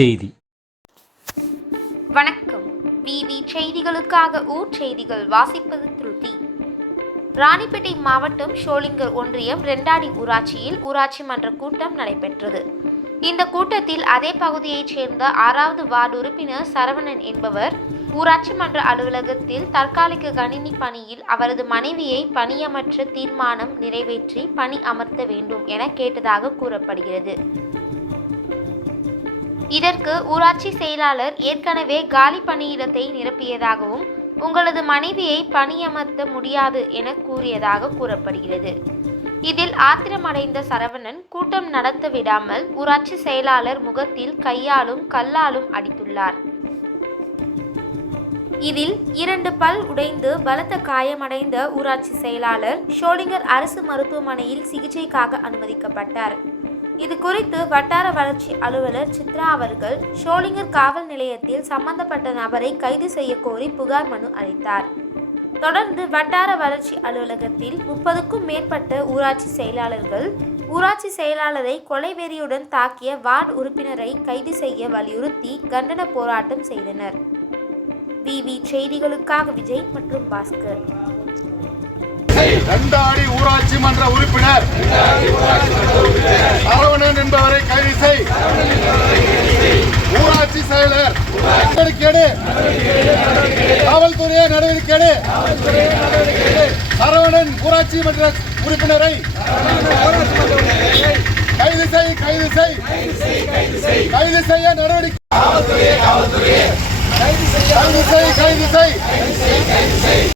செய்தி. வணக்கம். விவி செய்திகளுக்காக ஊர் செய்திகள் வாசிப்பது திருதி. ராணிப்பேட்டை மாவட்டம் ஷோலிங்கர் ஒன்றியம் ரெண்டாடி ஊராட்சியில் ஊராட்சி மன்ற கூட்டம் நடைபெற்றது. இந்த கூட்டத்தில் அதே பகுதியைச் சேர்ந்த ஆறாவது வார்டு உறுப்பினர் சரவணன் என்பவர் ஊராட்சி மன்ற அலுவலகத்தில் தற்காலிக கணினி பணியில் அவரது மனைவியை பணியமற்ற தீர்மானம் நிறைவேற்றி பணி அமர்த்த வேண்டும் என கேட்டதாக கூறப்படுகிறது. இதற்கு ஊராட்சி செயலாளர் ஏற்கனவே காலி பணியிடத்தை நிரப்பியதாகவும் உங்களது மனைவியை பணியமர்த்த முடியாது என கூறியதாக கூறப்படுகிறது. இதில் ஆத்திரமடைந்த சரவணன் கூட்டம் நடத்த விடாமல் ஊராட்சி செயலாளர் முகத்தில் கையாலும் கல்லாலும் அடித்துள்ளார். இதில் இரண்டு பல் உடைந்து பலத்த காயமடைந்த ஊராட்சி செயலாளர் ஷோலிங்கர் அரசு மருத்துவமனையில் சிகிச்சைக்காக அனுமதிக்கப்பட்டார். இது குறித்து வட்டார வளர்ச்சி அலுவலர் சித்ரா அவர்கள் ஷோலிங்கர் காவல் நிலையத்தில் சம்பந்தப்பட்ட நபரை கைது செய்ய கோரி புகார் மனு அளித்தார். தொடர்ந்து வட்டார வளர்ச்சி அலுவலகத்தில் முப்பதுக்கும் மேற்பட்ட ஊராட்சி செயலாளர்கள் ஊராட்சி செயலாளரை கொலைவெறியுடன் தாக்கிய வார்டு உறுப்பினரை கைது செய்ய வலியுறுத்தி கண்டன போராட்டம் செய்தனர். விவி செய்திகளுக்காக விஜய் மற்றும் பாஸ்கர். ஊராட்சி மன்ற உறுப்பினர். சரவணன் என்பவரை கைது செய். ஊராட்சி செயலர் நடவடிக்கை காவல்துறையை நடவடிக்கை சரவணன் ஊராட்சி மன்ற உறுப்பினரை கைது செய் கைது செய். கைது செய்ய நடவடிக்கை கைது செய் கைது செய்.